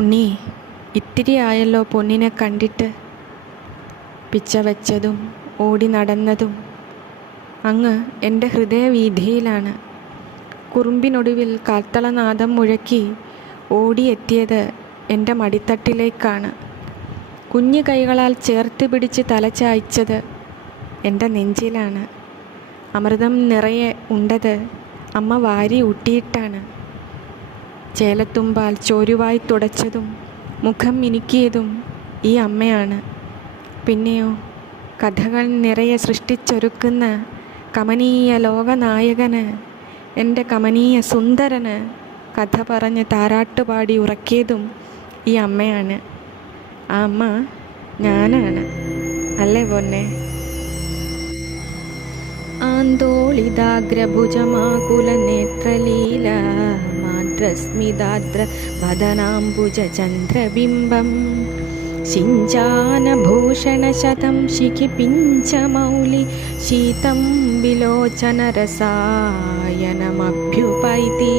ഉണ്ണി, ഇത്തിരി ആയല്ലോ പൊന്നിനെ കണ്ടിട്ട്. പിച്ച വെച്ചതും ഓടി നടന്നതും അങ്ങ് എൻ്റെ ഹൃദയവീഥിയിലാണ്. കുറുമ്പിനൊടുവിൽ കാൽത്തളനാദം മുഴക്കി ഓടിയെത്തിയത് എൻ്റെ മടിത്തട്ടിലേക്കാണ്. കുഞ്ഞു കൈകളാൽ ചേർത്ത് പിടിച്ച് തലചായ്ച്ചത് എൻ്റെ നെഞ്ചിലാണ്. അമൃതം നിറയെ ഉണ്ടത് അമ്മ വാരി ഊട്ടിയിട്ടാണ്. ചേലത്തുമ്പാൽ ചോരുവായി തുടച്ചതും മുഖം മിനുക്കിയതും ഈ അമ്മയാണ്. പിന്നെയോ കഥകൾ നിറയെ സൃഷ്ടിച്ചൊരുക്കുന്ന കമനീയ ലോകനായകന്, എൻ്റെ കമനീയ സുന്ദരന് കഥ പറഞ്ഞ് താരാട്ടുപാടി ഉറക്കിയതും ഈ അമ്മയാണ്. ആ അമ്മ ഞാനാണ്, അല്ലേ പൊന്നെ? ആന്തോളിതാഗ്രഭുജമാകുലനേത്രലീല മാദ്രസ്മിതാദ്ര വദനാംബുജ ചന്ദ്രബിംബം ശിഞ്ചാനഭൂഷണശതം ശിഖിപിഞ്ചമൗലി ശീതം വിലോചനരസായനമഭ്യുപൈതി.